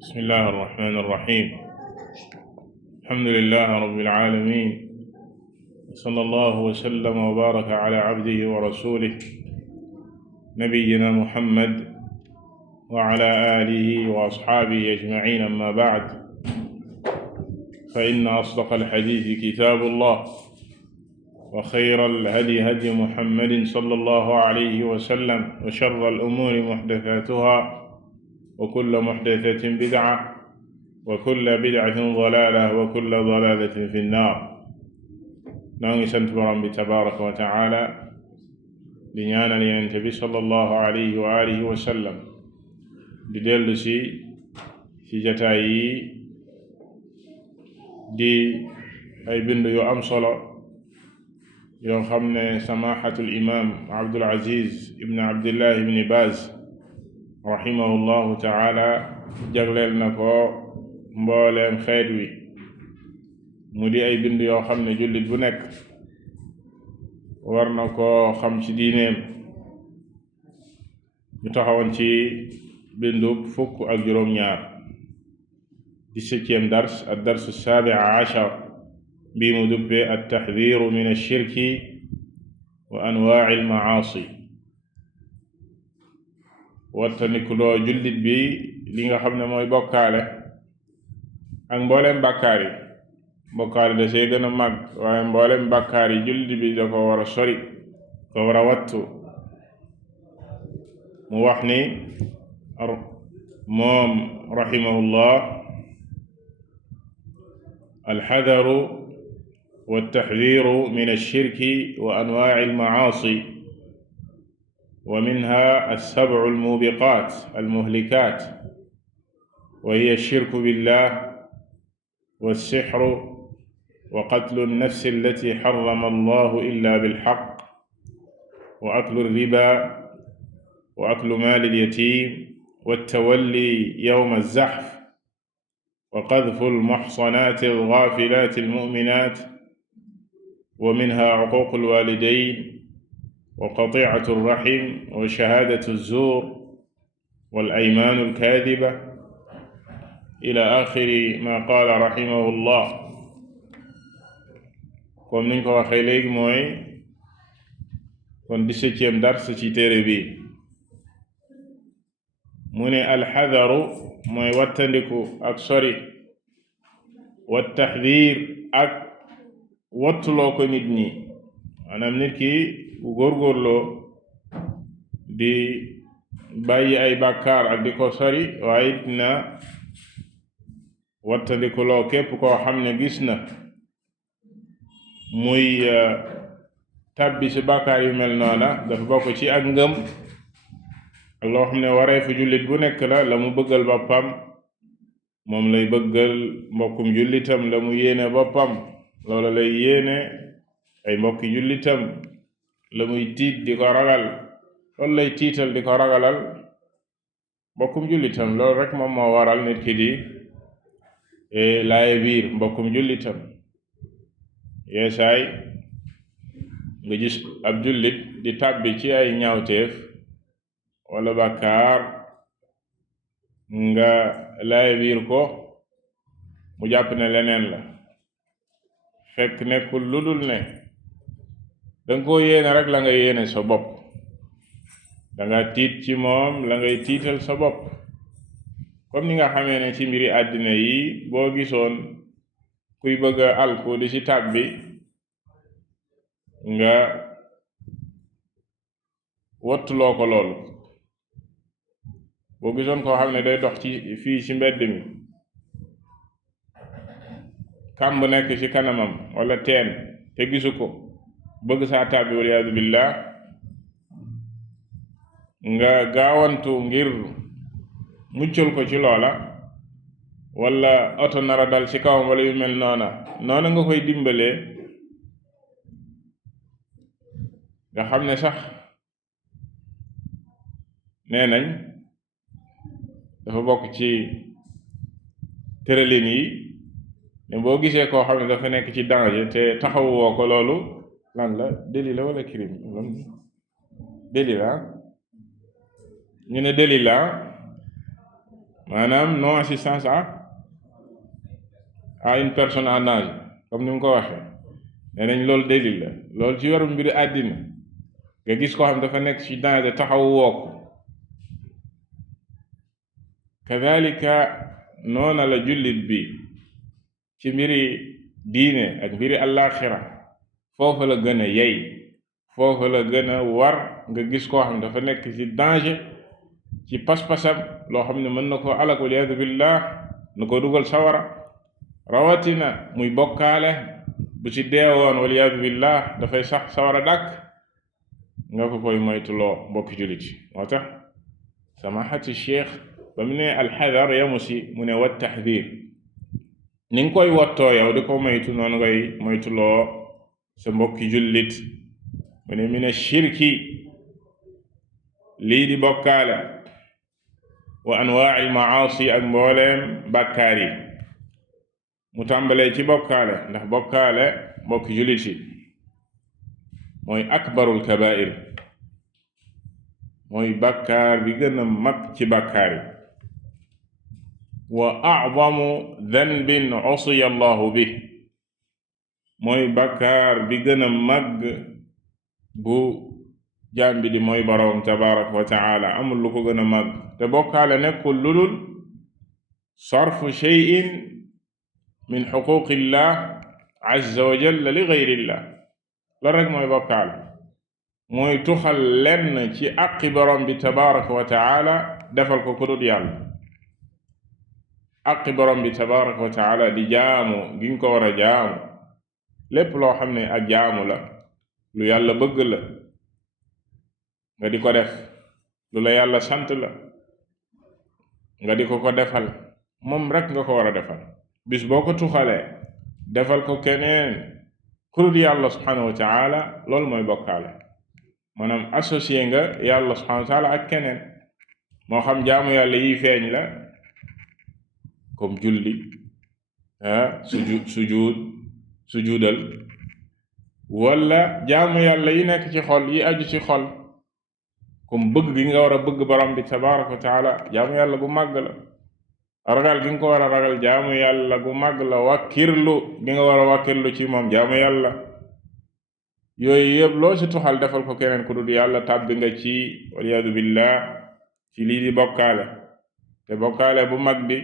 بسم الله الرحمن الرحيم. الحمد لله رب العالمين، صلى الله وسلم وبارك على عبده ورسوله نبينا محمد وعلى آله وأصحابه أجمعين. أما بعد، فإن أصدق الحديث كتاب الله، وخير الهدي هدي محمد صلى الله عليه وسلم، وشر الأمور محدثاتها، وكل محدثة بدعة، وكل بدعة ضلالة، وكل ضلالة في النار. نانغي سنت برام بي تبارك وتعالى di ñaanal Yonent bi sallallahu alayhi wa alihi wa sallam, di dellu ci jataay yi di ay bind yu am solo yoo xam ne samahatul imam Abdul Aziz ibn Abdillah ibn Baz rahimahullahu taala jagleel na ko mbooleem xeet wi, mu di ay bind yoo xam ne jullit bu nekk war na koo xam ci diineem. ñu taxawoon ci bindub fukk ak juróom-ñaar di 17e dars, ad dars as-sabi' ashar, bii mu duppee at-tahdhiru min ash-shirki wa anwaa'i al-ma'aasi. wattanikuloo jullit bi li nga xam ne mooy bokkaale ak mbooleem bàkkaar yi. bokkaale da see gën a màgg, waaye mbooleem bàkkaar yi jullit bi da ko war a sori, ko war a wattu. mu wax ni moom rahimahullah: alxadaru waltaxdiru min alshirki wa anwaaci almacaasi, wa minha alsabcu almubiqaat almuhlikaat, wa hiya alshirku billah walsixru وقتل النفس التي حرم الله إلا بالحق، وأكل الربا، وأكل مال اليتيم، والتولي يوم الزحف، وقذف المحصنات الغافلات المؤمنات، ومنها عقوق الوالدين، وقطيعة الرحم، وشهادة الزور، والأيمان الكاذبة، إلى آخر ما قال رحمه الله. comme niñ ko waxee léegi, mooy kon 17e dars ci téere bi. mu ne alxadaru mooy wattandiku ak sori, wa taxdiir ak wattuloo ko nit ñi. maanaam nit ki bu góorgóorloo di bàyyi ay bàkkaar ak di ko sori, waaye it na wattandikuloo képp koo xam ne gis na muy tàbbi ci bàkkaar yu mel noona. dafa bokk ci ak ngëm, ak loo xam ne wareefu jullit bu nekk la mu bëggal boppam moom lay bëggal mbokkum jullitam, la mu yéene boppam loola lay yéene ay mbokki jullitam, la muy tiit di ko ragal loolu lay tiital di ko ragalal mbokkum jullitam. loolu rek moom moo waral nit ki di laaye biir mbokkum jullitam. yeesaay nga gis ab jullit di tàbbi ci ay ñaawteef wala bàkkaar, nga laay biir ko mu jàpp ne leneen la, fekk nekkul lu dul ne danga koo yéene rek la nga yéene sa bopp, danga tiit ci moom la ngay tiital sa bopp. comme ni nga xamee ne ci mbiri àddina yi boo gisoon kuy bëgg a alku di ci tàbbi, nga wattuloo ko loolu. boo gisoon koo xam ne day dox ci fii ci mbedd mi, kàmb nekk ci kanamam wala teen te gisu ko, bëgg saa tàbbi waliyaadu billah, nga gaawantu ngir muccal ko ci loola, wala oto nara dal ci kawam wala yu mel noona nga koy dimbalee. nga xam ne sax nee nañ dafa bokk ci tëralin yi ne boo gisee koo xam ne dafa nekk ci danger te taxawoo ko, loolu lan la, délit la wala crime? délit la. ñu ne délit la. maanaam non assistance à une personne en danger comme ni mu ko waxee nee nañ loolu délit la loolu ci yorum mbiru àddina nga gis koo xam dafa nekk ci danger taxawu woo ko kadalika noona la jullit bi ci mbiri diine ak mbiri àllaaxira foofu la gën a yey foofu la gën a war nga gis koo xam dafa nekk ci danger ci pas-pasam loo xam ne mën na koo alak waliyaadu billah na ko dugal sawara rawatina muy bokkaale bu ci deewoon waliyaadu billah dafay sax sawara dàkk nga ko koy moytuloo mbokki jullit moo tax samahati cheikh ba mu ne alxadar yamu si mu ne wa taxdir ni nga koy wottoo yow di ko moytu noonu ngay moytuloo sa mbokki jullit mu ne min ashirki lii di bokkaale wa anwaa il maasi ak mbooleem bàkkaar yi mu tàmbalee ci bokkaale ndax bokkaale mbokki jullit yi mooy akbarul kabair mooy bàkkaar bi gën a mag ci bàkkaar yi wa a'zamu danbin usiya allahu bi mooy bàkkaar bi gën a mag bu jaam bi di mooy boroom tabaraka wa taala amul lu ko gën a mag te bokkaale nekkul ludul sarfu shay'in min xuquqillah azza wa jalla li gayrillah loolu rek mooy bokkaale mooy tuxal lenn ci aqi boroom bi tabaraka wa taala defal ko ku dul yàlla aqi boroom bi tabaraka wa taala di jaamu gi nga ko war a jaamu lépp loo xam ne ak jaamu la lu yàlla bëgg la nga di ko def lu la yàlla sant la nga di ko defal moom rek nga ko war a defal bis boo ko tuxalee defal ko keneen ku dul yàlla subhanahu wa taala loolu mooy bokkaale maanaam associé nga yàlla subhanahu wa taala ak keneen moo xam jaamu yàlla yi feeñ la comme julli sujudal wala jaamu yàlla yi nekk ci xol yi aju ci xol comme bëgg gi nga war a bëgg borom bi tabaraka wa taala jaamu yàlla gu màgg la ragal gi nga ko war a ragal jaamu yàlla gu màgg la wàkkirlu gi nga war a wàkkirlu ci moom jaamu yàlla yooyu yëpp loo ci tuxal defal ko keneen ku dul yàlla tàbbi nga ci waliyaadu billah ci lii di bokkaale te bokkaale bu mag bi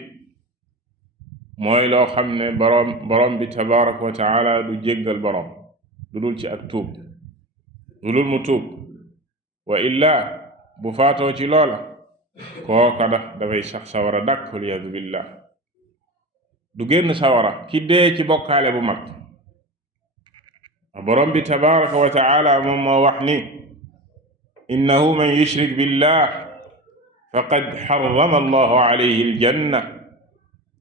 mooy loo xam ne borom bi tabaraka wa taala du jéggal borom du dul ci ak tuub du dul mu tuub wa illa bu faatoo ci loola kooka dafay sax sawara dakk waliyaadu billah du génn sawara ki dee ci bokkaale bu mag borom bi tabaraka wa taala moom moo wax ni innahu man yushrik billah faqad xarama allahu alayhi aljanna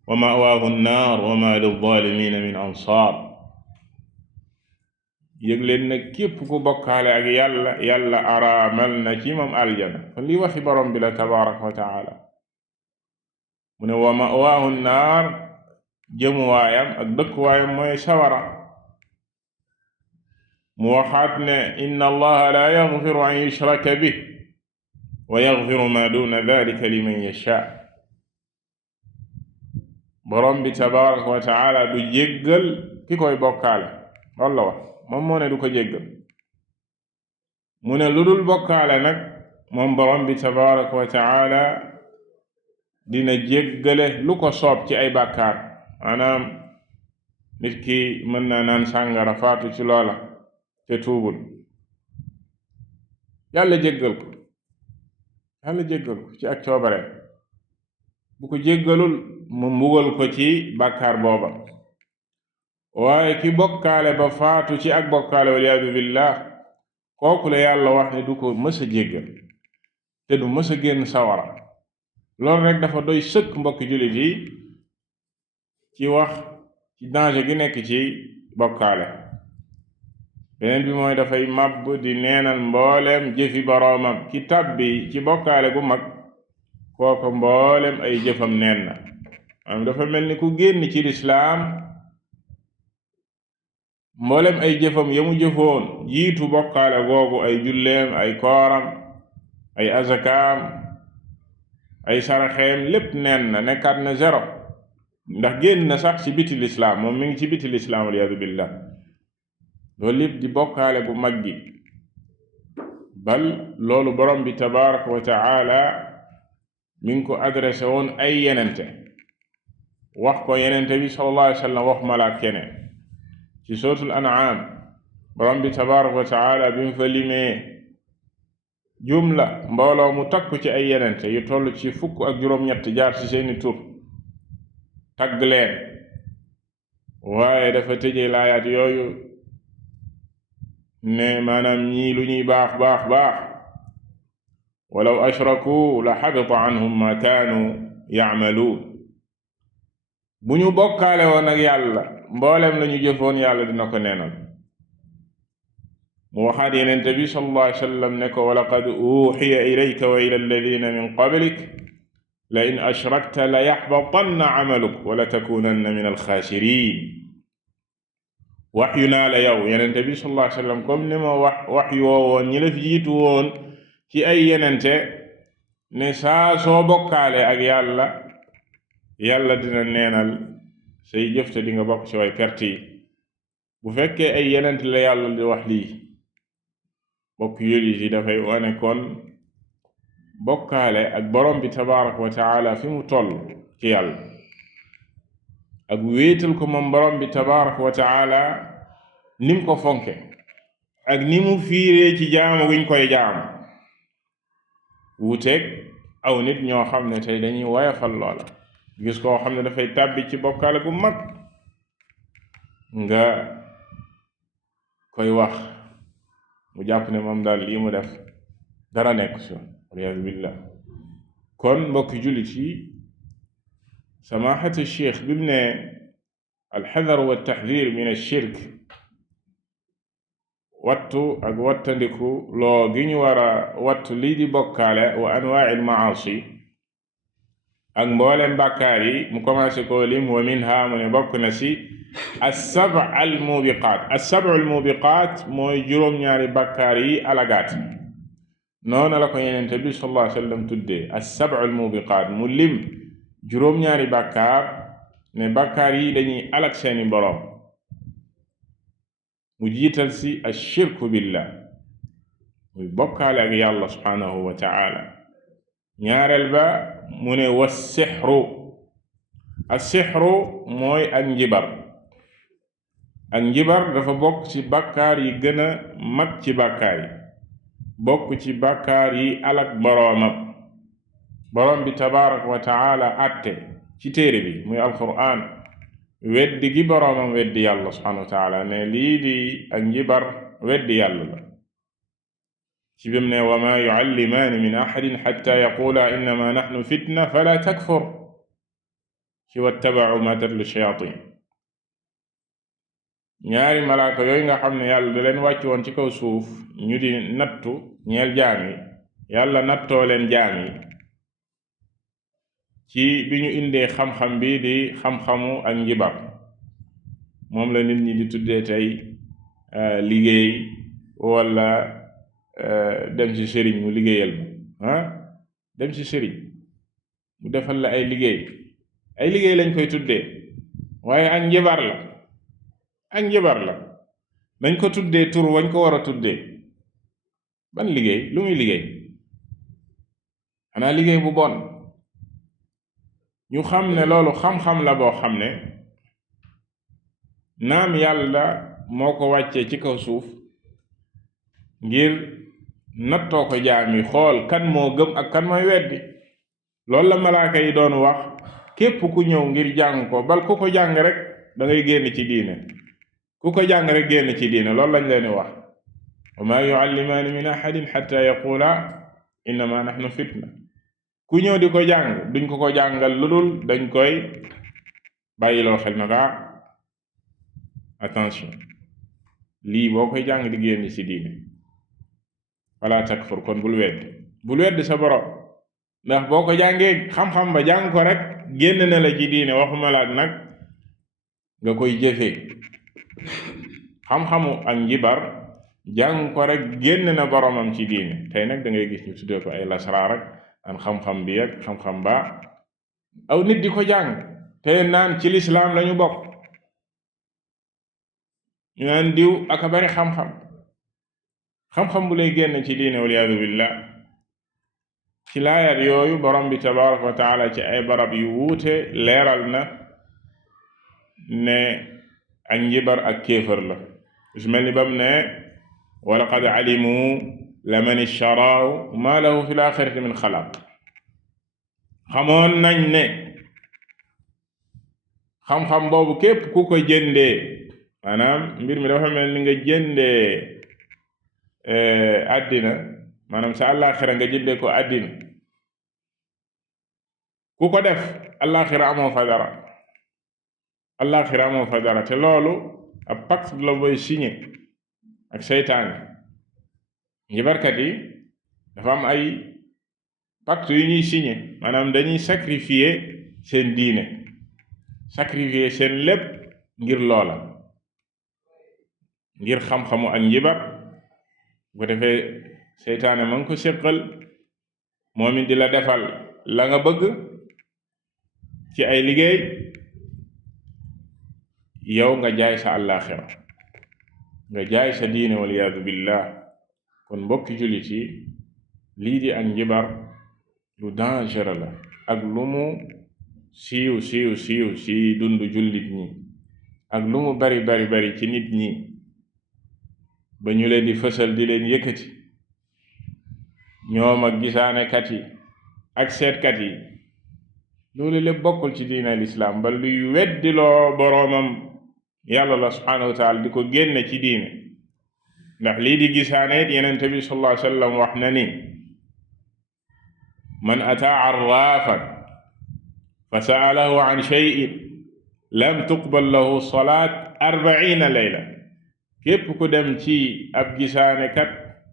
wa ma'waahu annaar wa ma lilzalimina min ansaar yëg leen nag képp ku bokkaale ak yàlla araamal na ci moom aljana kon lii waxi borom bi la tabaraka wa taala mu ne wa ma'waahu annaar jëmuwaayam ak dëkkuwaayam mooy sawara mu waxaat ne inna allaha la yaghfiru an yushraka bih wa yaghfiru ma duna dhalika liman yasha borom bi tabaraka wa taala du jéggal ki koy bokkaale loolu la wax moom moo ne du ko jéggal mu ne lu dul bokkaale nag moom borom bi tabaraka wa taala dina jéggale lu ko soob ci ay bàkkaar maanaam nit ki mën naa naan sàngara faatu ci loola te tuubul yàlla jéggal ko ci ak coobare bu ko jéggalul mu mbugal ko ci bàkkaar booba waaye ki bokkaale ba faatu ci ak bokkaale waliyaadu billah kooku la yàlla wax ne du ko mës a jéggal te du mës a génn sawara loolu rek dafa doy sëkk mbokki jullit yi ci wax ci danger gi nekk ci bokkaale beneen bi mooy dafay màbb di neenal mbooleem jëfi boroomam ki tàbbi ci bokkaale gu mag kooko mbooleem ay jëfam neen na am dafa mel ni ku génn ci lislaam mbooleem ay jëfam yamu jëfoon jiitu bokkaale googu ay julleem ay kooram ay azakaam ay saraxeem lépp neen na nekkaat na zéro ndax génn na sax ci biti lislaam, moom mi ngi ci biti lislaam waliyaadu billah. loolu lépp di bokkaale bu mag gi. bal loolu borom bi tabaraka wa taala mi ngi ko adressé woon ay yenente, wax ko yenente bi sallallahu alayhi wa sallam, wax malaak keneen. ci suratul an'am borom bi tabaraka wa taala bi mu fa limee jumla mbooloo mu takku ci ay yenente yu toll ci 1 ak 7 jaar ci seeni tur tagg leen, waaye dafa tëjee laayaat yooyu ne maanaam ñii lu ñuy baax baax baax walaw ashraku la xabita anhum ma kaanu yacmaluun, bu ñu bokkaale woon ak yàlla mboolem la ñu jëfoon yàlla dina ko neenal. mu waxaat yenente bi sallallahu alayhi wa sallam ne ko walaqad uuxiya ilayka wa ila alladina min qablik la in ashrakta la yaxbatanna camaluk wala takunanna min alxaasirin. wax yu naa la yow yenente bi sallallahu alayhi wa sallam comme ni ma wax yu woowoon ñi la fi jiitu woon ci ay yenente ne saa soo bokkaale ak yàlla yàlla dina neenal say jëf te di nga bokk ci way perte yi. bu fekkee ay yenente la yàlla di wax lii, bokk jullit yi dafay wane kon bokkaale ak borom bi tabaraka wa taala fi mu toll ci yàlla, ak wéetal ko moom borom bi tabaraka wa taala ni mu ko fonke ak ni mu fiiree ci jaamu guñ koy jaamu, wuuteeg aw nit ñoo xam ne tey dañuy wayafal loola. gis koo xam ne dafay tàbbi ci bokkaale gu mag nga koy wax mu jàpp ne moom daal lii mu def dara nekk si waliyaadu billah. kon mbokki jullit yi, samaahatu cheikh bi mu ne alxadar wa taxdir min ashirk, wattu ak wattandiku loo gi ñu war a wattu lii di bokkaale wa anwaa'i almaasi ak mboolem bàkkaar yi, mu commencé ko lim wa minha mu ne bokk na si as-sab' al-mubiqaat. as-sab' al-mubiqaat mooy juróom-ñaari bàkkaar yi alagaat. noonu la ko Yonent bi sallallahu alayhi wa sallam tuddee as-sab' al-mubiqaat, mu lim juróom-ñaari bàkkaar ne bàkkaar yi dañuy alag seeni boroom. mu jiital si ash-shirku billah, muy bokkaale ak yàlla subhanahu wa ta'ala. ñaareel ba mu ne was-sihru. as-sihru mooy ak njibar. ak njibar dafa bokk ci bàkkaar yi gën a mag ci bàkkaar yi, bokk ci bàkkaar yi alak boroomam. boroom bi tabaraka wa taala atte ci téere bi muy alquran weddi gi boroomam weddi yàlla subhanahu wa taala ne lii di ak njibar weddi yàlla la. ci bim ne wa ma yuallimaani min ahadin xatta yaqula innama naxnu fitna fala takfur, ci wattabau ma tatlu shayatin. ñaari malaaka yooyu nga xam ne yàlla da leen wàcc woon ci kaw suuf ñu di nattu ñeel jaam yi, yàlla nattoo leen jaam yi ci bi ñu indee xam-xam bi di xam-xamu ak njibar. moom la nit ñi di tuddee tey liggéey wala dem ci sëriñ mu liggéeyal ma dem ci sëriñ mu defal la ay liggéey lañ koy tuddee, waaye ak njibar la. ak njibar la nañ ko tuddee tur wañ ko war a tuddee. ban liggéey? lu muy liggéey? xanaa liggéey bu bon. ñu xam ne loolu xam-xam la boo xam ne naam yàlla moo ko wàccee ci kaw suuf ngir nattoo ko jaam yi, xool kan moo gëm ak kan mooy weddi. loolu la malaaka yi doon wax képp ku ñëw ngir jàng ko, bal ku ko jàng rek da ngay génn ci diine. ku ko jàng rek génn ci diine, loolu lañ leen di wax. wa ma yuallimaani min ahadin xatta yaqula innama nahnu fitna. ku ñëw di ko jàng duñ ko jàngal lu dul dañ koy bàyyiloo xel na gaa attention, lii boo koy jàng di génn ci diine. wala takfur, kon bul wedd sa borom, ndax boo ko jàngee xam-xam ba jàng ko rek génn na la ci diine, waxuma la nag nga koy jëfee. xam-xamu ak njibar jàng ko rek génn na boromam ci diine. tey nag da ngay gis ñu tuddee ko ay lasraar rek an xam-xam bi ak xam-xam ba aw nit di ko jàng te naan ci lislaam lañu bokk, ñu naan diw aka bari xam-xam bu lay génn ci diine waliyaadu billah. ci laayat yooyu borom bi tabaraka wa taala ci ay barab yu wuute leeral na ne ak njibar ak kéefër la, su mel ni bam ne wa laqad alimu laman ishtaraahu ma lahu fi l axirati min xalaq. xamoon nañ ne xam-xam boobu képp ku ko jëndee, maanaam mbir mi dafa mel ni nga jëndee àddina, maanaam sa àllaaxira nga jëndee ko àddina, ku ko def àllaaxira amoo fa dara, àllaaxira amoo fa dara. te loolu ab pacte la booy signé ak seytaane. njibarkat yi dafa am ay pacte yu ñuy signé, maanaam dañuy sacrifier seen diine, sacrifier seen lépp ngir loola, ngir xam-xamu ak njibar. bu ko defee seytaane ma ngi ko séqal moom it di la defal la nga bëgg ci ay liggéey, yow nga jaay sa àllaaxira, nga jaay sa diine waliyaadu billah. kon mbokki jullit yi, lii di ak njibar lu dangereux la, ak lu mu siiw ci dundu jullit ñi, ak lu mu bari ci nit ñi, ba ñu leen di fësal di leen yëkkati, ñoom ak gisaanekat yi ak seetkat yi. loolu lépp bokkul ci diine lislaam, ba luy weddiloo boroomam yàlla la subhaanahu wa taala di ko génne ci diine. ndax lii di gisaaneet Yonent bi sallallahu alayhi wa sallam wax na ni man ataa arraafan fa sa'alahu an shay'in lam tuqbal lahu salaat 40 layla. képp ku dem ci ab gisaanekat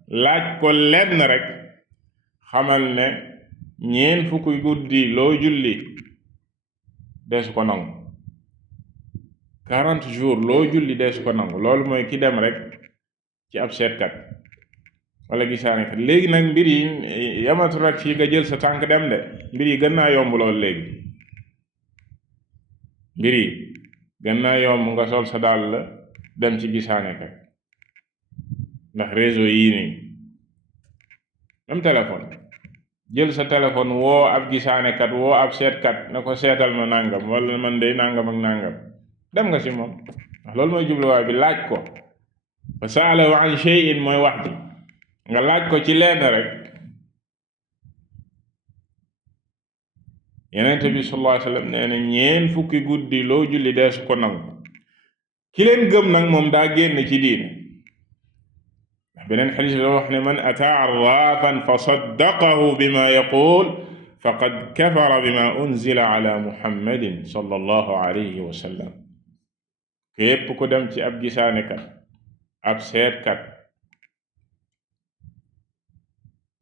laaj ko lenn rek, xamal ne 40 guddi loo julli deesu ko nangu, 40 jours loo julli deesu ko nangu. loolu mooy ki dem rek ci ab seetkat wala gisaanekat. léegi nag mbir yi yamatu rek ci nga jël sa tànk dem de, mbir yi gën naa yomb lool léegi. mbir yi gën naa yomb nga sol sa dàll la dem ci gisaanekat, ndax réseau yii nii, même téléphone, jël sa téléphone woo ab gisaanekat, woo ab seetkat na ko seetal ma nangam, wala man de nangam ak nangam, dem nga ci moom. ndax loolu mooy jubluwaay bi, laaj ko. fa sa'alahu an shay'in mooy wax ji, nga laaj ko ci lenn rek. Yonent bi sallallahu alayhi wa sallam nee na 40 guddi loo julli deesu ko nangu. ki leen gëm nag moom daa génn ci diine. ndax beneen xadiis la wax ne man ataa arraafan fa saddaqahu bima yaqul faqad kafara bima unzila ala muhammadin sallallahu alayhi wa sallam. képp ku dem ci ab gisaanekat, ab seetkat,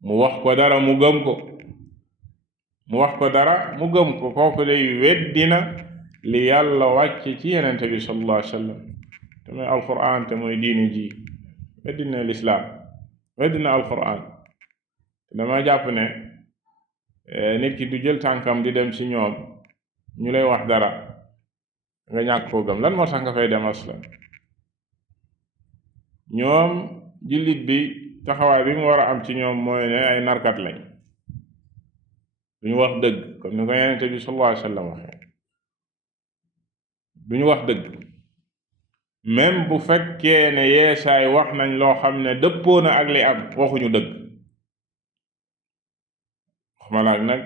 mu wax ko dara mu gëm ko, kooku day weddina li yàlla wàcc ci Yonent bi sallallahu alayhi wa sallam, te mooy alquran, te mooy diine ji. weddina lislaam, weddina alquran. dama jàpp ne nit ki du jël tànkam di dem ci ñoom ñu lay wax dara nga ñàkk koo gëm. lan moo tax nga fay dem aslan? ñoom jullit bi taxawaay bi mu war a am ci ñoom mooy ne ay narkat lañ, duñu wax dëgg, comme ni ko Yonent bi sallallahu alayhi wa sallam waxee. duñu wax dëgg, même bu fekkee ne yeesaay wax nañ loo xam ne dëppoo na ak li am, waxuñu dëgg. xamalaak nag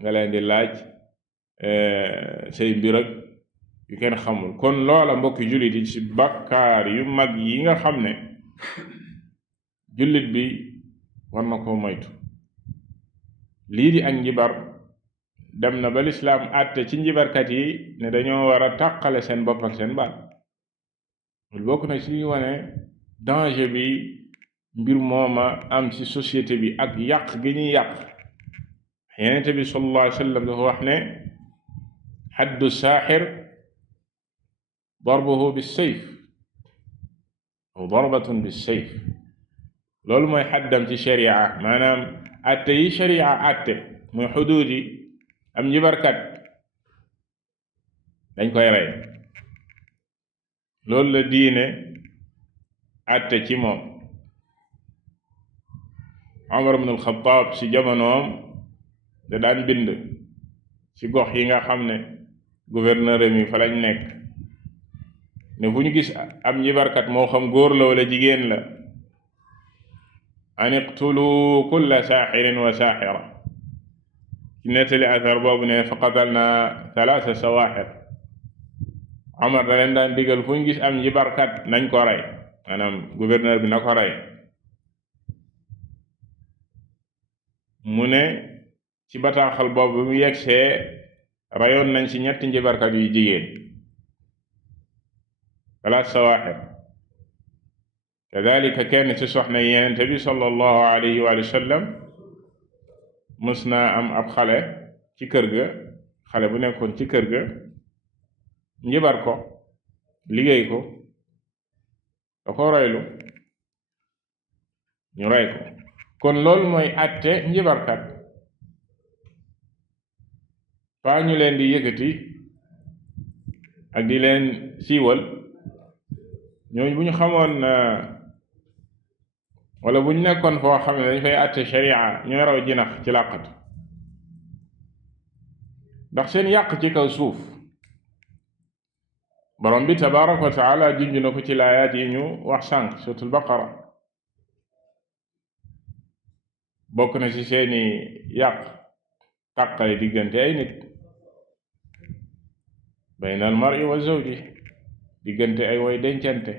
nga leen di laaj say mbir ak yu kenn xamul. kon loola mbokki jullit yi ci bakkaar yu mag yi nga xam ne jullit bi war na koo moytu. lii di ak njibar dem na ba lislaam àtte ci njibarkat yi ne dañoo war a tàqale seen bopp ak seen baat. loolu bokk na ci wane danger bi mbir mooma am ci société bi ak yàq gi ñuy yàq. Yonent bi sallallahu alayhi wa sallam dafa wax ne xaddu saaxir darbuhu bissayf aw darbatun bissayf. loolu mooy xaddam ci sharia, maanaam atte yi sharia atte muy xuduud yi am njibarkat dañ koy rey loolu la diine atte ci moom. Umar ibn al-Khattab ci jamonoom da daan bind ci gox yi nga xam ne gouverneur mi fa lañ nekk ne fu ñu gis am njibarkat moo xam góor la wala jigéen la an iqtulu kulla saaxirin wa saaxira ci nettali athar boobu ne fa qatalna 3 sawaaxir. Omar da leen daan digal fu ñu gis am njibarkat nañ ko rey, maanaam gouverneur bi na ko rey. mu ne ci bataaxal boobu mu yegsee rayoon nañ ci 3 njibarkat yu jigéen 3 sawaaxir. kadalika kenn ci soxna Yonent bi sallallahu alayhi wa sallam mës naa am ab xale ci kër ga, xale bu nekkoon ci kër ga njibar ko liggéey ko da ko reylu ñu rey ko. kon loolu mooy àtte njibarkat, faa ñu leen di yëkkati ak di leen siiwal. ñooñu bu ñu xamoon wala bu ñu nekkoon foo xam ne dañ fay àtte sharia ñooy raw jinax ci làqatu, ndax seen yàq ci kaw suuf borom bi tabaraka wa taala junj na ko ci laayaat yi ñu wax sànq suratul baqara. bokk na ci seeni yàq tàqale diggante ay nit, bayna al mar'i wa zawji, diggante ay way dencante,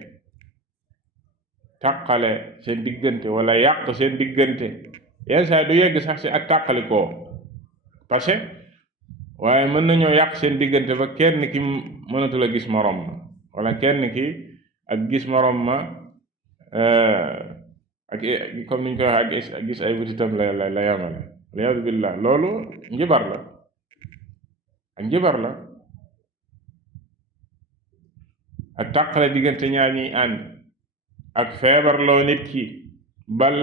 tàqale seen diggante wala yàq seen diggante. yenn saa du yegg sax ci ak tàqalikoo parce waaye mën nañoo yàq seen diggante ba kenn ki mënatul a gis morom ma, wala kenn ki ak gis morom ma ak comme niñ koy wax ak gis ay butitam la yamale. waliyaadu billah, loolu njibar la ak njibar la ak tàqale diggante ñaar ñiy ànd ak feebar loo nit ki bal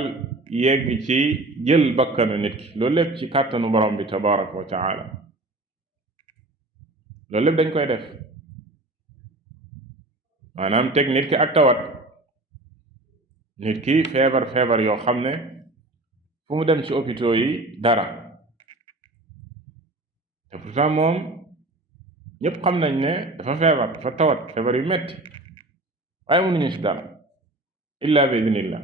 yegg ci jël bakkanu nit ki. loolu lépp ci kàttanu borom bi tabaraka wa taala, loolu lépp dañ koy def. maanaam teg nit ki ak tawat, nit ki feebar yoo xam ne fu mu dem ci hôpitaux yi dara, te pourtant moom ñëpp xam nañ ne dafa feebar, dafa tawat feebar yu metti, waaye mënuñu ci dara illa bi idnillah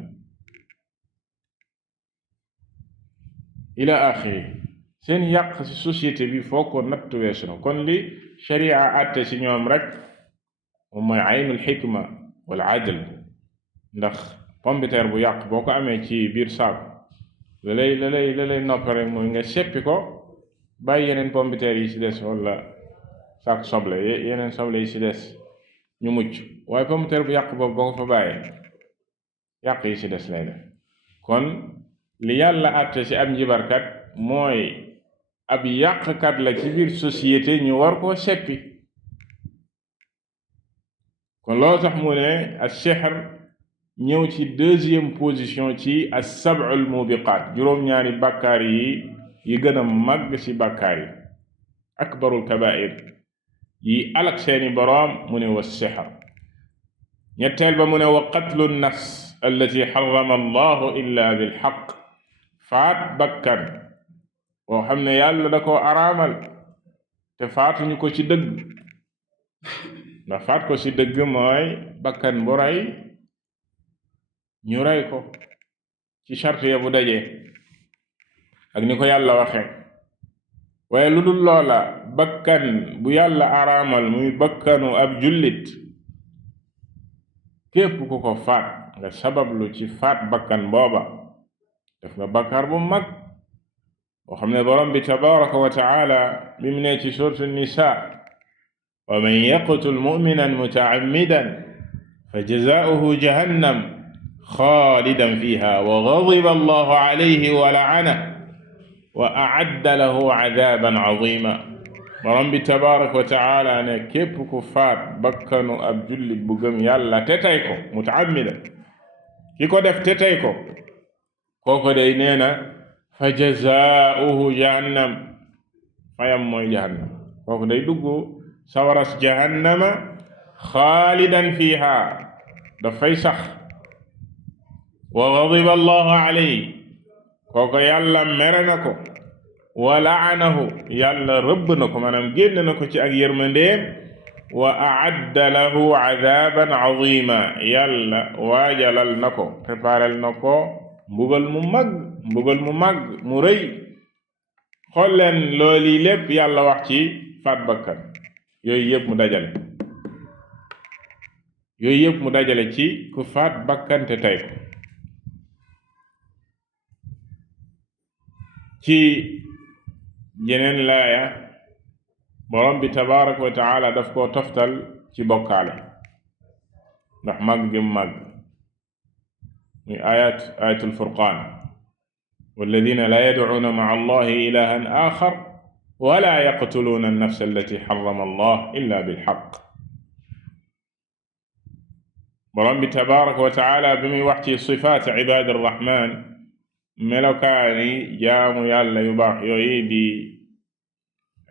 ila axiri. seen yàq ci société bi foo ko natt weesu na. kon li sharia àtte ci ñoom rek moom mooy aynul xikma wal adl, ndax pombiteer bu yàq boo ko amee ci biir saako la lay noppare mooy nga seppi ko bàyyi yeneen pombiteer yi ci des, wala saako soble yeneen soble yi ci des ñu mucc. waaye pombiteer bu yàq boobu boo ko fa bàyyee yàq yi ci des lay def. kon li yàlla àtte ci ab njibarkat mooy ab yàqkat la ci biir société, ñu war koo seppi. kon loolu tax mu ne as-sihr ñëw ci 2e position ci as-sab'ul mubiqaat, 7 bàkkaar yi gën a màgg ci bàkkaar yi, akbarul kabaa'ir yi alak seeni boroom. mu ne was-sihr. ñetteel ba mu ne wa qatlu nafs allati harrama allahu illa bil haqq, faat bakkan boo xam ne yàlla da koo araamal te faatuñu ko ci dëgg. ndax faat ko ci dëgg mooy bakkan bu rey ñu rey ko ci charte ya bu dajee ak ni ko yàlla waxe. waaye lu dul loola, bakkan bu yàlla araamal muy bakkanu ab jullit, képp ku ko faat nga sabablu ci faat bakkan booba def nga bakkaar bu mag boo xam ne borom bi tabaraka wa taala bi mu ne ci suuratu nisaa, wa man yaqtul mu'minan muta'ammidan fa jazaa'uhu jahannam xaalidan fiha wa ghadiba allahu alayhi wa la'anahu wa a'adda lahu 'adaaban 'aziima. borom bi tabaraka wa taala ne képp ku faat bakkanu ab jullit bu gëm yàlla te tey ko, muta'ammidan, ki ko def te tey ko, kooko day nee na fa jazaauhu jahannam fayam mooy jahannam kooku day dugg sawaras jahannama xaalidan fiiha dafay sax wa gadiba allahu alayhi kooku yàlla mere na ko wa laanahu yàlla rëbb na ko maanaam génn na ko ci ak yërmandeem wa aadda lahu adaban azima yàlla waajalal na ko préparel na ko mbugal mu mag mu rëy xool leen loolu lépp yàlla wax ci faat bakkan yooyu yëpp mu dajale ci ku faat bakkan te tey ko ci yeneen laaya borom bi tabaraka wa taala daf koo toftal ci bokkaale ndax màgg gi mu màgg muy ayatul furqaan walladina la yadcuuna maca allahi ilahan axar wala yaqtuluuna annafsa allati xarama allah illa bilxaq borom bi tabaraka wa taala bi muy wax ci sifaat ibaadi arrahman melokaani jaamu yàlla yu baax yooyu di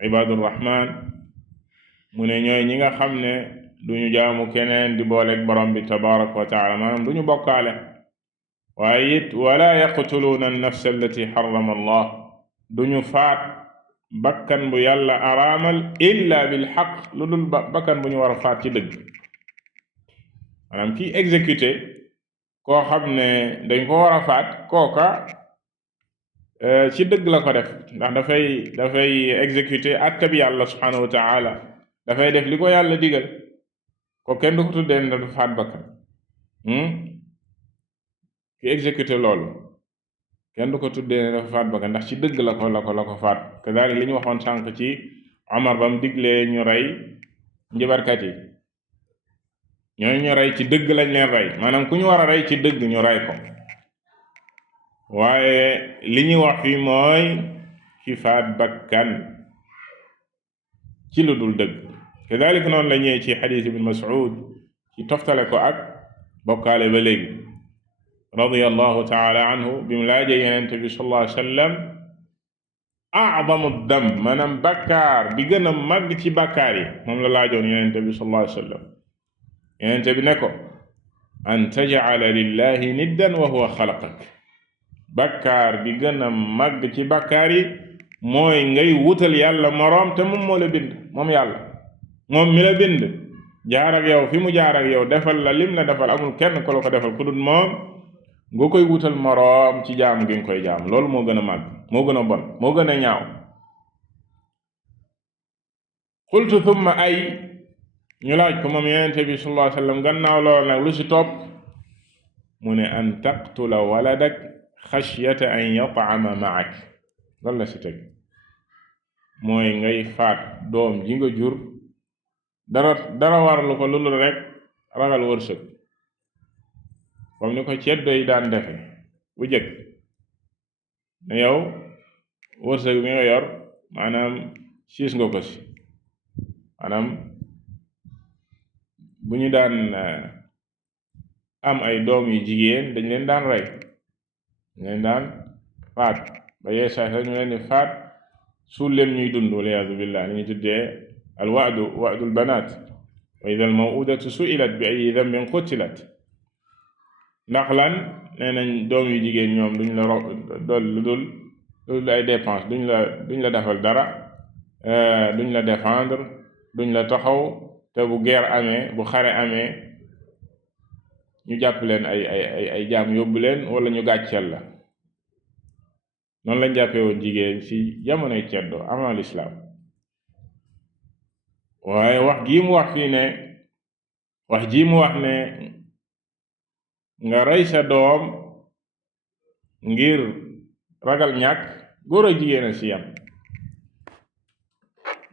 ibaadu rahmaan mu ne ñooy ñi nga xam ne duñu jaamu keneen di booleeg borom bi tabaraka wa taala maanaam duñu bokkaale waaye it wala yaqtuluuna annafsa allati xarama allah duñu faat bakkan bu yàlla araamal illa bilxaq lu dul bakkan bu ñu war a faat ci dëgg maanaam kii exécuté koo xam ne dañ ko war a faat kooka ci dëgg la ko def ndax dafay exécuter atte bi yàlla subhanahu wa taala dafay def li ko yàlla digal ko kenn du ko tuddee ne du faat bakkan ki exécuter loolu kenn du ko tuddee ne dafa faat bakkan ndax ci dëgg la ko faat kadalik li ñu waxoon sànq ci Omar ba mu diglee ñu rey njibarkat yi ñooñu ñu rey ci dëgg lañ leen rey maanaam ku ñu war a rey ci dëgg ñu rey ko waaye li ñuy wax fii mooy ci faat bakkan ci lu dul dëgg kadalik noonu la ñëwee ci xadiis ibn Mas'ud ci toftale ko ak bokkaale ba léegi radiyallahu taala anhu bi mu laajee Yonent bi sallallahu alayhi wa sallam a'zamu dam maanaam bakkaar bi gën a màgg ci bakkaar yi moom la laajoon Yonent bi sallallahu alayhi wa sallam Yonent bi ne ko an taj'ala lillahi niddan wa huwa xalaqak bakkaar bi gën a màgg ci bakkaar yi mooy ngay wutal yàlla moroom te moom moo la bind moom yàlla moom mi la bind jaar ak yow fi mu jaar ak yow defal la lim la defal amul kenn ko la ko defal ku dul moom nga koy wutal moroom ci jaamu gi nga koy jaam loolu moo gën a màgg moo gën a bon moo gën a ñaaw qultu thumma ay ñu laaj ko moom Yonent bi sallallahu alayhi wa sallam gannaaw loolu nag lu ci topp mu ne an taqtula waladak xashyata an yat'ama ma'ak loolu la ci teg mooy ngay faat doom ji nga jur dara warlu ko loolu rek ragal wërsëg comme ni ko ceddo yi daan defe bu jëkk ne yow wërsëg mi nga yor maanaam siis nga ko ci maanaam bu ñu daan am ay doom yu jigéen dañ leen daan rey ñu leen daan faat ba yeesaay sax ñu leen di faat suul leen ñuy dund waliyaadu billah li ñu tuddee al wa'dul banaat wa idha al maw'udatu su'ilat bi ayyi dhanbin qutilat ndax lan nee nañ doom yu jigéen ñoom duñ la dool lu dul ay dépense duñ la defal dara duñ la défendre duñ la taxaw te bu guerre amee bu xare amee ñu jàpp leen ay jaam yóbbu leen wala ñu gàcceel la noonu lañ jàppee woon jigéen ci jamonoy ceddo avant l'islam waaye wax jii mu wax ne nga rey sa doom ngir ragal ñàkk góor ak jigéen a ci yam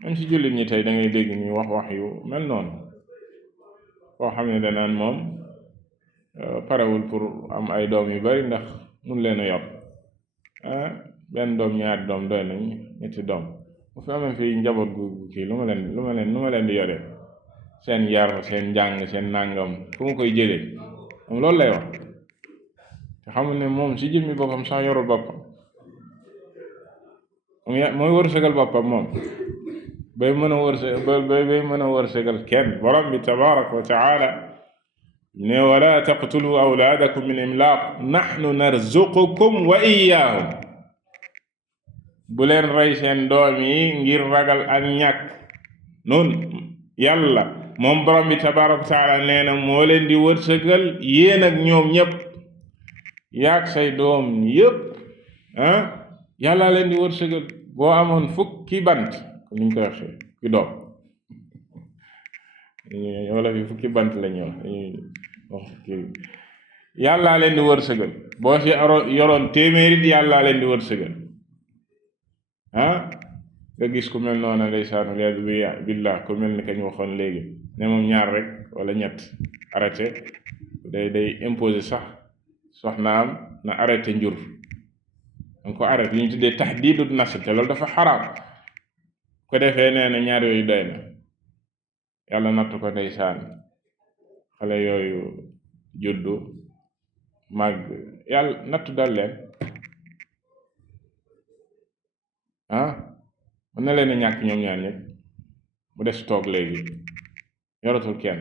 même ci jullit ñi tey da ngay dégg ñu wax yu mel noonu koo xam ne danaan moom parewul pour am ay doom yu bari ndax mun leen a yor benn doom ñaari doom doy nañ ñetti doom bu fi amee fii njaboot gu kii lu ma leen di yore seen yar seen njàng seen nàngam fu mu koy jëlee moom loolu lay wax te xamul ne moom ci jëmmi boppam sax yorul boppam mooy wërsëgal boppam moom bay mën a wërsëgal kenn. borom bi tabaraka wa taala ne wala taqtulu awlaadakum min imlaaq nahnu narzuqukum wa iyyaahum, bu leen rey seen doom yi ngir ragal ak ñàkk. noonu yàlla moom borom bi tabaraka wa taala nee na moo leen di wërsëgal yéen ak ñoom ñëpp, yaag say doom yëpp yàlla leen di wërsëgal. boo amoon fukki bant comme niñ koy waxee ki doom wala fi fukki bant la ñu wax yàllaa leen di wërsëgal. boo si yoroon téeméerit yàllaa leen di wërsëgal. nga gis ku mel noonu ndeysaan waliyaadu billah ku mel ni ka ñu waxoon léegi ne moom ñaar rek wala ñett arrêté day imposer sax soxnaam na arrêté njur, danga ko arrêté li ñu tuddee tahdiidu nasl, te loolu dafa xaraam. ko defee nee na ñaar yooyu doy na. yàlla natt ko ndeysaan xale yooyu juddu màgg, yàlla nattu dal leen mën na leen a ñàkk ñoom ñaar ñëpp, mu des toog léegi yoratul kenn.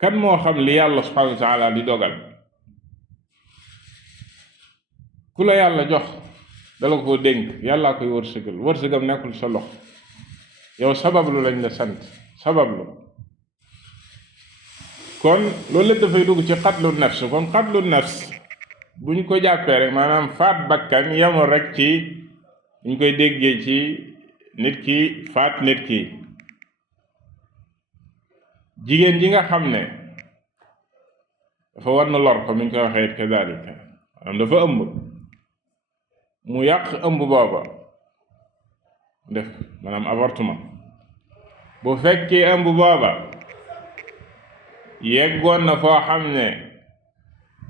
kan moo xam li yàlla subhanahu wa taala di dogal? ku la yàlla jox dala ko dénk, yàllaa koy wërsëgam nekkul sa loxo. yow sabablu lañ la sant, sabablu. kon loolu lépp dafay dugg ci xatlu nafs. kon xatlu nafs buñ ko jàppee rek maanaam faat bakkan yamul rek ci ñu koy déggee ci nit ki faat nit ki. jigéen ji nga xam ne dafa war na lor ko mi ñu koy waxee kadalika, maanaam dafa ëmb, mu yàq ëmb booba def maanaam avortement. bu fekkee ëmb booba yeggoon na foo xam ne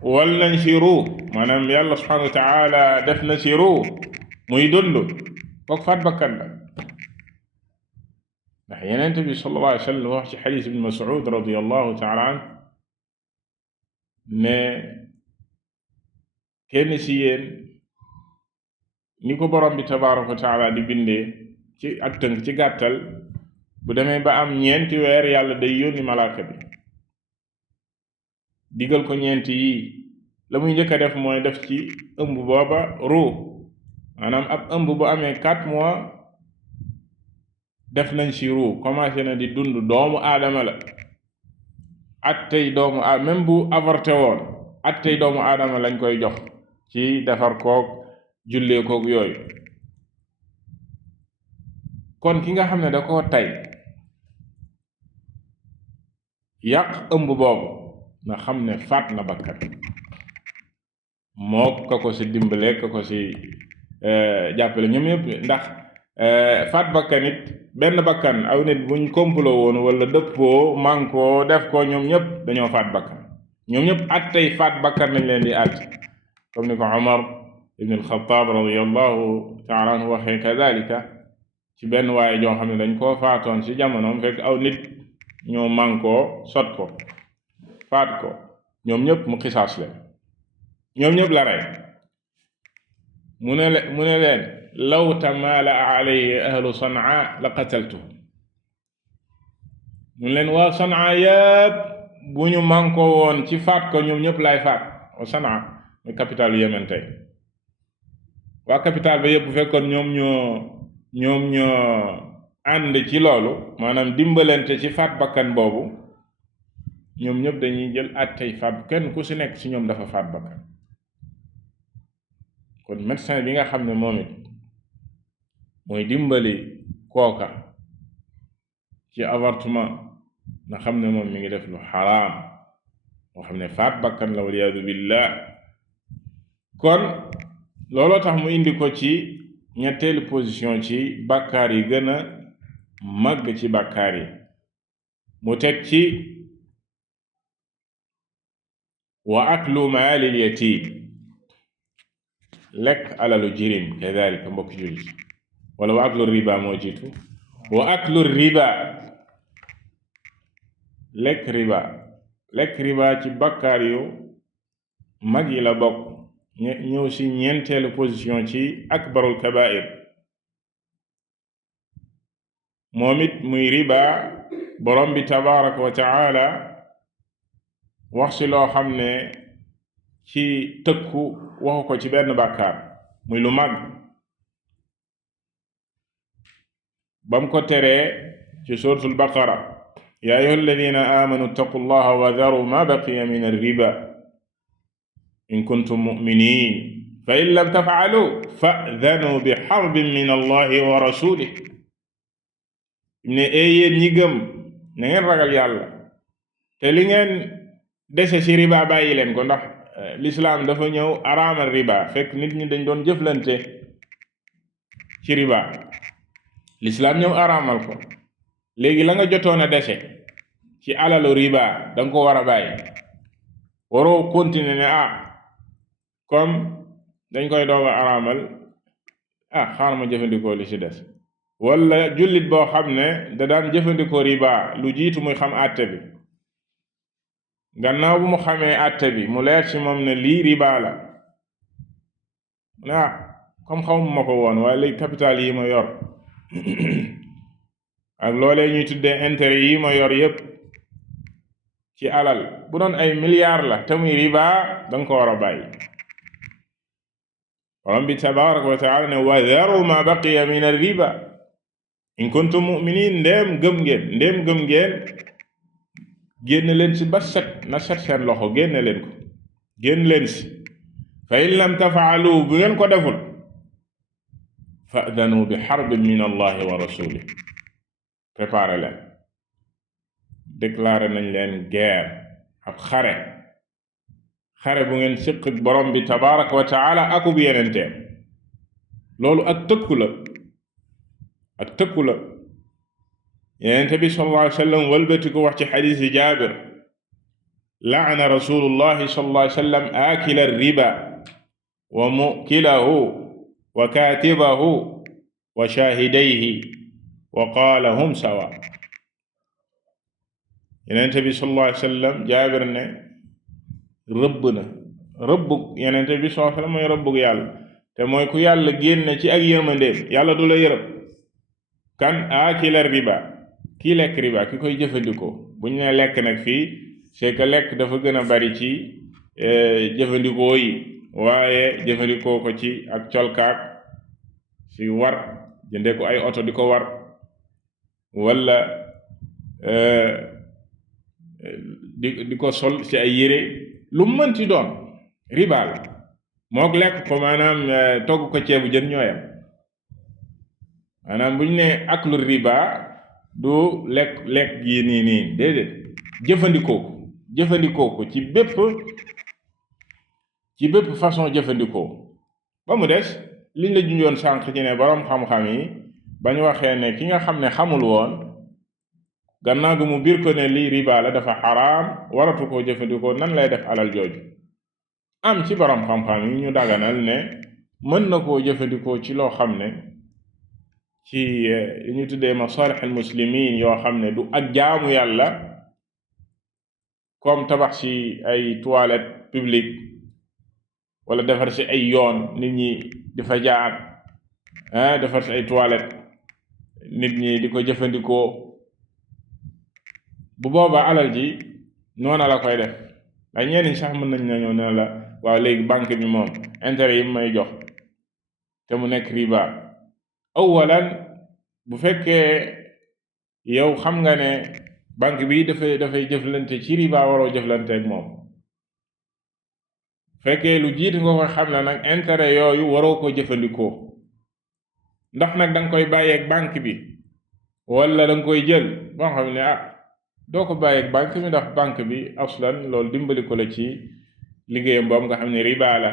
wal nañ ci ruu, maanaam yàlla subhanahu wa taala def na ci ruu muy dund, foog faat bakkan la. ndax Yonent bi sallallahu alayhi wa sallam wax ci xadiis ibn Mas'ud radiyallahu taala an ne kenn ci yéen ni ko borom bi tabaraka wa taala di bindee ci ak tënk ci gàttal, bu demee ba am 4 weer yàlla day yónni malaaka bi digal ko 4 yi. la muy njëkk a def mooy def ci ëmb booba ruu, maanaam ab ëmb bu amee 4 mois def nañ ci ruu, commencé na di dund, doomu aadama la. attey doomu aadama même bu avorté woon, attey doomu aadama lañ koy jox ci defar koog jullee koog yooyu. kon ki nga xam ne da koo tay yàq ëmb boobu na xam ne faat na bakkan, moo ka ko ci dimbale ka ko ci jàppale ñoom ñëpp. ndax faat bakkan it benn bakkan aw nit buñ complot woon wala dëppoo mànkoo def ko, ñoom ñëpp dañoo faat bakkan. ñoom ñëpp attey faat bakkan lañ leen di at, comme ni ko Umar ibn al-Khattab radiyallahu ta'ala anhu waxee kadalika ci benn waaye joo xam ne dañ koo faatoon ci jamonoom, fekk aw nit ñoo mànkoo sot ko faat ko, ñoom ñëpp mu xisaas leen, ñoom ñëpp la rey. mu ne leen law tamaala alayhi ahlu Sanaa la qataltu. mu leen waa Sanaa yëpp bu ñu mànkoo woon ci faat ko, ñoom ñëpp lay faat. wa Sanaa muy capitale Yemen tey. waa capitale ba yëpp bu fekkoon ñoom ñoo ànd ci loolu, maanaam dimbalante ci faat bakkan boobu, ñoom ñëpp dañuy jël attey faat, kenn ku ci nekk ci ñoom dafa faat bakkan. kon médecin bi nga xam ne moom it mooy dimbali kooka ci avortement, na xam ne moom mi ngi def lu xaraam, moo xam ne faat bakkan la waliyaadu billah. kon looloo tax mu indi ko ci ñetteelu position ci bàkkaar yi gën a màgg ci bàkkaar yi. mu teg ci wa aklu maalil yatim, lekk alalu jirim kadalika mbokk jullit, wala wa aklu riba moo jiitu. wa aklu riba, lekk riba ci bakkaar yu mag yi la bokk. ñëw ci ñeenteelu position ci akbarul kabair moom it muy riba. borom bi tabaraka wa taala wax ci loo xam ne ci tëkku waxu ko ci benn bàkkaar muy lu mag bam ko teree ci suratul baqara ya ayyuha alladina amanu ittaqu llaha wa daru ma baqiya min arriba in kuntum muminin fa in lam tafaalu fa'danu bi harbin min allahi wa rasulih ne yéen ñi gëm na ngeen ragal yàlla te li ngeen dese ci riba bàyyi leen ko ndax lislaam dafa ñëw araamal riba fekk nit ñi dañ doon jëflante ci riba lislaam ñëw araamal ko léegi la nga jotoon a dese ci alalu riba danga ko war a bàyyi waroo continuer ne comme dañ koy doog a araamal xaar ma jëfandikoo li ci des wala jullit boo xam ne da daan jëfandikoo riba lu jiitu muy xam àtte bi gannaaw bu mu xamee àtte bi mu leer ci moom ne lii riba la comme xamuma ko woon waaye léegi capital yi ma yor ak loolee ñuy tuddee intérêt yi ma yor yépp ci alal bu doon ay milliards la te muy riba danga ko war a bàyyi. borom bi tabaraka wa taala ne wa daru ma baqiya min ar-riba in kuntum mu'minin ndéem gëm ngeen génn leen ci ba set na set seen loxo génn leen ci fa in lam tafaalu bu ngeen ko deful fa'danu bi harbin min allahi wa rasulih préparé leen déclaré nañ leen guerre ab xare bu ngeen siq ak borom bi tabaraka wa taala akub yenenteem loolu ak tëkku la yenente bi sallallahu alayhi wa sallam walbati ko wax ci xadiisi Jaabir la'ana rasulullahi sallallahu alayhi wa sallam aakila riba wa mukilahu wa kaatibahu wa shaahidayhi wa qaala hum sawa. yenente bi sallallahu alayhi wa sallam Jaabir ne rëbbug yenente bi sallallahu alayhi wa sallam mooy rëbbug yàlla te mooy ku yàlla génne ci ak yërmandeem yàlla du la yërëm. kan aakila riba kii lekk riba ki koy jëfandikoo bu ñu ne lekk nag fii c'est que lekk dafa gën a bari ci jëfandikoo yi waaye jëfandikoo ko ci ak colkaak ci war jëndee ko ay oto di ko war wala di ko sol ci ay yére lu mën ci doon riba la mook lekk ko maanaam togg ko ceebu jën ñooyam. maanaam bu ñu ne aklu riba du lekk yi nii déedéet jëfandikoo ko ci bépp façon jëfandikoo ba mu des liñ la junjoon sànq ci ne boroom xam-xam yi bañ waxee ne ki nga xam ne xamul woon gannaaw gi mu biir ko ne lii riba la dafa xaraam waratu koo jëfandikoo nan lay def alal jooju am ci boroom xam-xam yi ñu daganal ne mën na koo jëfandikoo ci loo xam ne ci li ñu tuddee masalih al muslimin yoo xam ne du ak jaamu yàlla comme tabax ci ay toilettes publiques wala defar ci ay yoon nit ñi di fa jaar defar ci ay toilettes nit ñi di ko jëfandikoo bu boobaa alal ji noona la koy def ndax ñenn ñi sax mën nañ na ñëw ne la waaw léegi banque bi moom intérêt yi may jox te mu nekk riba awalan bu fekkee yow xam nga ne banque bi dafay jëflante ci riba waroo jëflante ak moom fekkee lu jiit nga ko xam ne nag intérêt yooyu waroo ko jëfandikoo ndax nag danga koy bàyyeeg banque bi wala danga koy jël boo xam ne doo ko bàyyeeg banque bi ndax banque bi aslan loolu dimbali ko la ci liggéeyam boobu nga xam ne riba la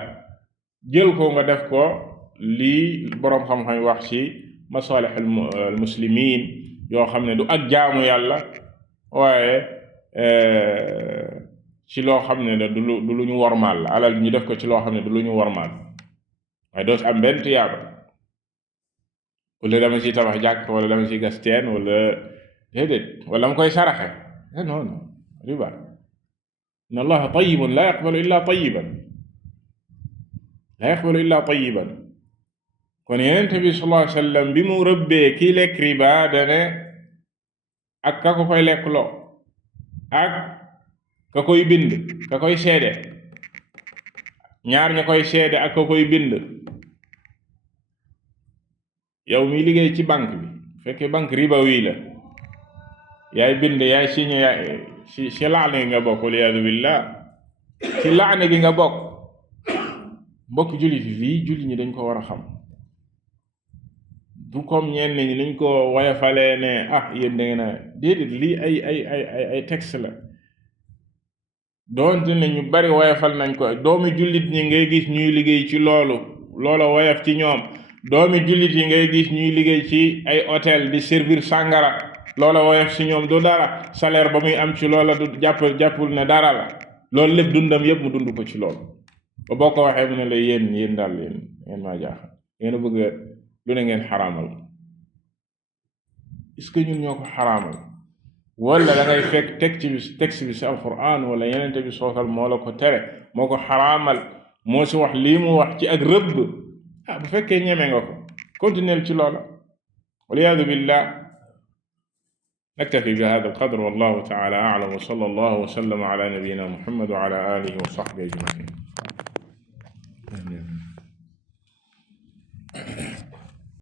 jël ko nga def ko lii boroom xam-xam wax ci masalih al muslimin yoo xam ne du ak jaamu yàlla waaye ci loo xam ne du lu ñu wormaal la alal ñu def ko ci loo xam ne du lu ñu wormaal waaye doo ci am benn tiyaaba wala dama ci tabax jàkk wala dama ci gas teen wala déedéet wala ma koy saraxe non riba inna allaha tayyibun la yaqbalu illa tayyiban laa yaqbalu illaa tayyiban. kon Yonent bi sallallahu alayhi wa sallam bi mu rëbbee kii lekk riba dane ak ka ko koy lekk loo ak ka koy bind ka koy seede, ñaar ña koy seede ak ka koy bind. yow mi liggéey ci banque bi fekkee banque ribawi la, yaay bind yaay signé, yaay ci laane gi nga bokk, waliyaadu billah, ci laane gi nga bokk. mbokk jullit lii jullit ñi dañ ko war a xam. du comme ñenn ñi niñ ko woyofalee ne yéen da ngeen a déedéet, lii ay texte la. doonte ne ñu bari woyofal nañ ko, doomi jullit ñi ngay gis ñuy liggéey ci loola woyof ci ñoom. doomi jullit yi ngay gis ñuy liggéey ci ay hôtel di servir sàngara, loola woyof ci ñoom du dara. salaire ba muy am ci loola du jàppul ne dara la. loolu lépp dundam yépp mu dund ko ci loolu. ba boo ko waxee mu ne la yéen daal yéen maa jaaxal, ngeen a bëgg lu ne ngeen xaraamal. est-ce que ñun ñoo ko xaraamal wala da ngay fekk texte bi ci alquran wala Yonent bi soosal moo la ko tere, moo ko xaraamal, moo ci wax lii mu wax ci ak rëbb. bu fekkee ñeme nga ko continuer ci loola. waliyaadu billah. naktafi bi hada alqadr wallahu taala a'lam wa sallallahu wa sallama ala nabiyyina Muhammad wa ala alihi wa sahbihi ajma'in.